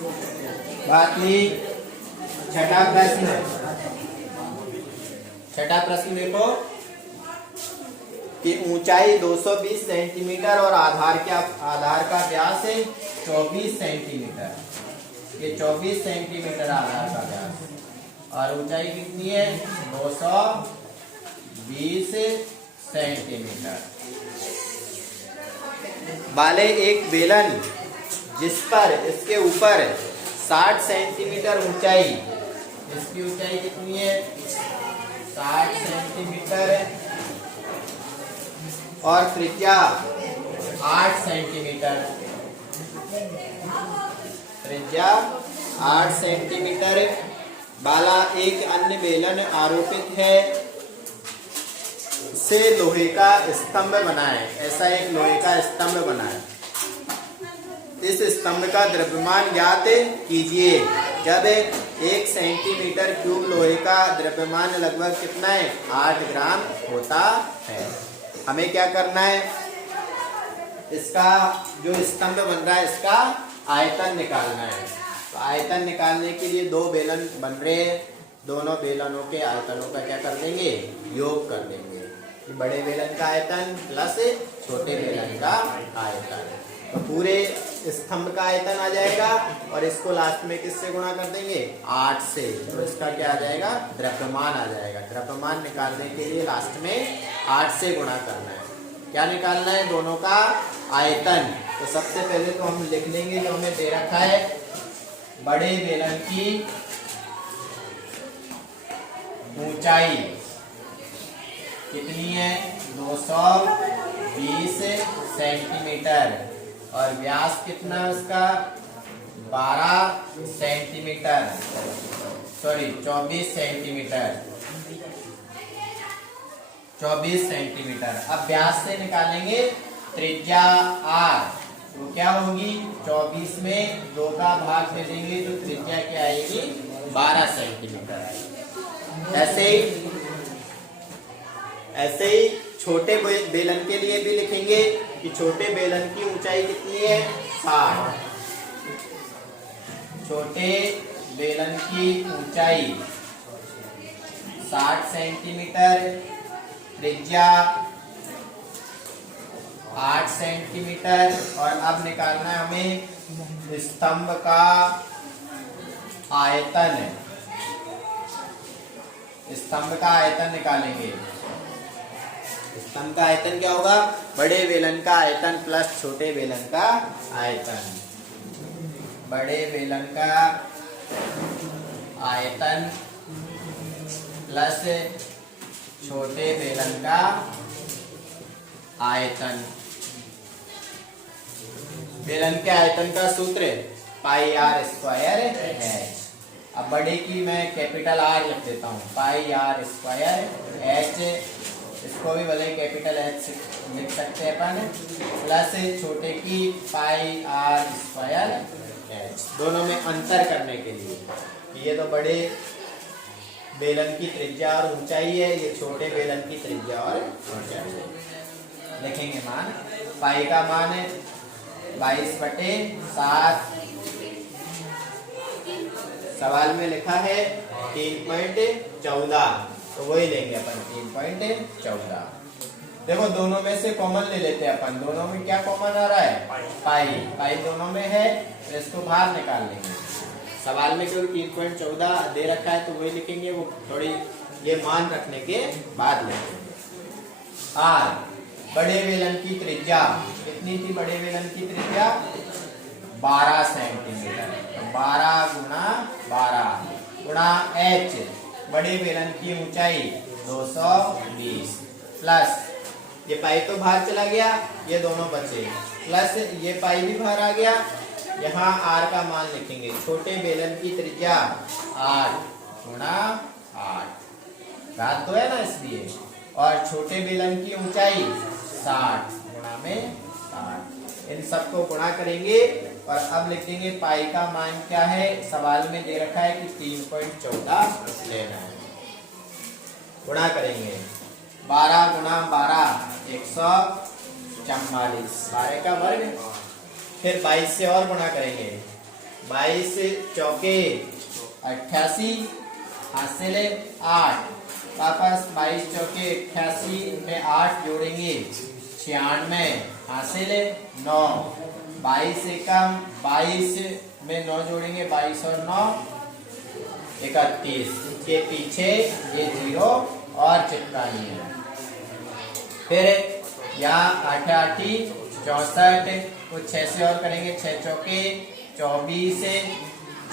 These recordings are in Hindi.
बात नहीं। छठा प्रश्न, छठा प्रश्न देखो कि ऊंचाई 220 सेंटीमीटर और आधार का व्यास है 24 सेंटीमीटर। ये 24 सेंटीमीटर आधार का व्यास और ऊंचाई कितनी है 220 सेंटीमीटर वाले एक बेलन जिस पर इसके ऊपर 60 सेंटीमीटर ऊंचाई, इसकी ऊंचाई कितनी है 60 सेंटीमीटर और त्रिज्या 8 सेंटीमीटर, त्रिज्या 8 सेंटीमीटर वाला एक अन्य बेलन आरोपित है से लोहे का स्तंभ बनाए। ऐसा एक लोहे का स्तंभ बनाए। इस स्तंभ का द्रव्यमान ज्ञात कीजिए। जब 1 सेंटीमीटर क्यूब लोहे का द्रव्यमान लगभग कितना है 8 ग्राम होता है। हमें क्या करना है, इसका जो स्तंभ बन रहा है इसका आयतन निकालना है। तो आयतन निकालने के लिए दो बेलन बन रहे हैं, दोनों बेलनों के आयतनों का क्या कर देंगे योग कर देंगे। बड़े बेलन का आयतन प्लस छोटे बेलन का आयतन, तो पूरे स्तंभ का आयतन आ जाएगा और इसको लास्ट में किससे गुणा कर देंगे 8 से। तो इसका क्या आ जाएगा द्रव्यमान आ जाएगा। द्रव्यमान निकालने के लिए लास्ट में 8 से गुणा करना है। क्या निकालना है दोनों का आयतन। तो सबसे पहले तो हम लिख लेंगे जो हमें दे रखा है बड़े बेलन की ऊंचाई कितनी है 220 सेंटीमीटर और व्यास कितना है उसका 12 सेंटीमीटर, सॉरी 24 सेंटीमीटर, 24 सेंटीमीटर। अब व्यास से निकालेंगे त्रिज्या r, तो क्या होगी 24 में 2 का भाग दे देंगे तो त्रिज्या क्या आएगी 12 सेंटीमीटर। ऐसे ही छोटे बेलन के लिए भी लिखेंगे कि छोटे बेलन की ऊंचाई कितनी है 60। छोटे बेलन की ऊंचाई 60 सेंटीमीटर, त्रिज्या 8 सेंटीमीटर और अब निकालना है हमें स्तंभ का आयतन। स्तंभ का आयतन निकालेंगे। स्तंभ का आयतन क्या होगा बड़े बेलन का आयतन प्लस छोटे बेलन का आयतन। बड़े बेलन का आयतन प्लस छोटे बेलन का आयतन। बेलन के आयतन का सूत्र पाई आर स्क्वायर है। अब बड़े की मैं कैपिटल आर लिख देता हूँ पाई आर स्क्वायर एच, इसको भी भले कैपिटल एच लिख सकते हैं अपन, प्लस छोटे की पाई आर स्क्वायर एच। दोनों में अंतर करने के लिए ये तो बड़े बेलन की त्रिज्या और ऊंचाई है, ये छोटे बेलन की त्रिज्या और ऊंचाई है। लिखेंगे मान, पाई का मान है 22/7, सवाल में लिखा है 3.14, तो वही लेंगे अपन 3.14। देखो दोनों में से कॉमन ले लेते हैं अपन। दोनों में क्या कॉमन आ रहा है पाई, पाई दोनों में है तो इसको बाहर निकाल लेंगे। सवाल में क्योंकि 3.14 दे रखा है तो वही लिखेंगे, वो थोड़ी ये मान रखने के बाद लिखेंगे। आर बड़े बेलन की त्रिज्या कितनी थी, बड़े बेलन की त्रिज्या 12 सेंटीमीटर, तो 12 गुणा 12 गुणा एच, बड़े बेलन की ऊंचाई 220 प्लस ये पाई तो बाहर चला गया, ये दोनों बचे, प्लस ये पाई भी बाहर आ गया। यहाँ आर का मान लिखेंगे, छोटे बेलन की त्रिज्या 8 गुणा 8, घात 2 है ना इसलिए, और छोटे बेलन की ऊंचाई 60 गुणा में 60। इन सबको गुणा करेंगे और अब लिखेंगे पाई का मान क्या है, सवाल में दे रखा है कि 3.14 लेना है। गुणा करेंगे 12 गुणा 12 144, 12 का वर्ग, फिर 22 से और गुणा करेंगे 22 चौके 88, हासिल 8, वापस 22 चौके 88 में 8 जोड़ेंगे 96, हासिल 9, 22 एकम 22 में 9 जोड़ेंगे 22 और 9 31, के पीछे ये 0 और चिपकानी है। फिर यहाँ 8 8 64 को 6 से और करेंगे, 6 चौके 24,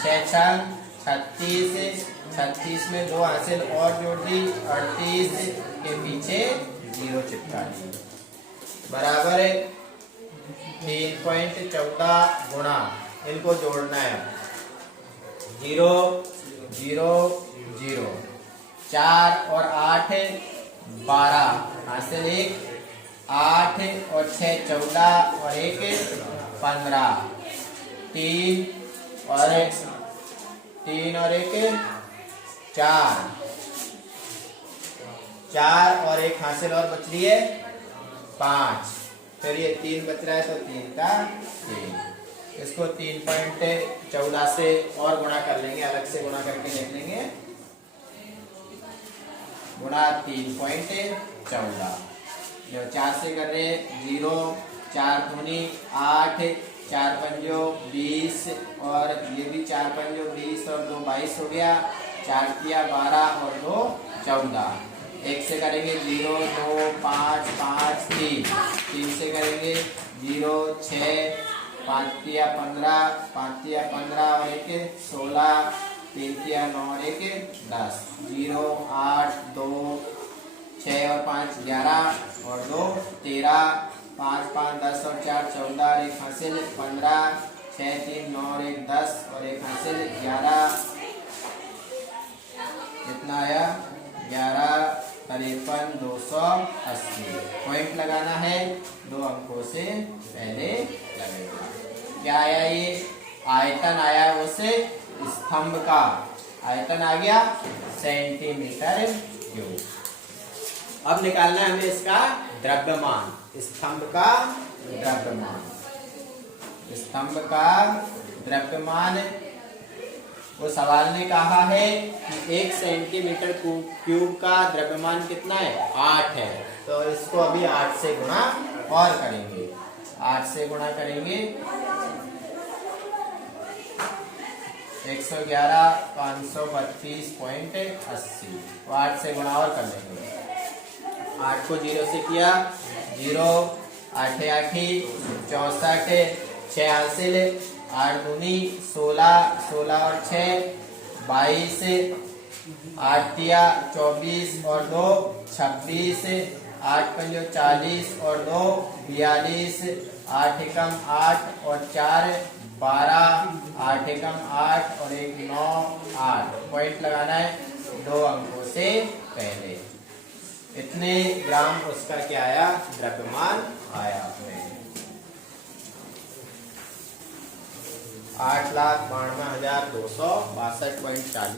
6 छंग 36, 36 में 2 हासिल और जोड़ दी 38, के पीछे 0 चिपका दी, बराबर है 3.14 गुणा, इनको जोड़ना है 0 0 0, 4 और 8 12, हासिल 1, 8 और 6 14 और 1 15, 3 और 1 4, 4 और 1 हासिल और बच रही है 5, फिर ये 3 बच रहा है तो 3 का 3, इसको 3.14 से और गुणा कर लेंगे, अलग से गुणा करके देख लेंगे, गुणा 3.14, जब 4 से कर रहे 0, 4 दूनी 8, 4 पंजो 20 और ये भी 4 पंजो 20 और 2 22 हो गया, 4 किया 12 और 2 14, 1 से करेंगे 0 2 5 5 3, 3 से करेंगे 0 6, 5 किया 15, 5 किया 15 और 1 16, 3 किया 9 और 1 10, 0 8 2 6 और 5 11 और 2 13, 5 5 10 और 4 14 और 1 हासिल 15, 6 3 9 और 1 10 और 1 हासिल 11, कितना आया 11 53 280, पॉइंट लगाना है 2 अंकों से पहले लगेगा। क्या आया, ये आयतन आया उसे स्तंभ का, आयतन आ गया सेंटीमीटर क्यूब। अब निकालना है हमें इसका द्रव्यमान, स्तंभ का द्रव्यमान, स्तंभ का द्रव्यमान। वो सवाल ने कहा है कि 1 सेंटीमीटर क्यूब का द्रव्यमान कितना है 8 है, तो इसको अभी 8 से गुणा और करेंगे, 8 से गुणा करेंगे 111 532.80, तो 8 से गुणा और कर लेंगे, 8 को 0 से किया 0, 8 8 64, 6 हासिल 8 दूनी 16, 16 और 6 22, 8 दिया 24 और 2 26, 8 पंजो 40 और 2 42, 8 एकम 8 और 4 12, 8 एकम 8 और 1 9 8, पॉइंट लगाना है 2 अंकों से पहले। इतने ग्राम उसका क्या आया द्रव्यमान आया, 8,92,262.40।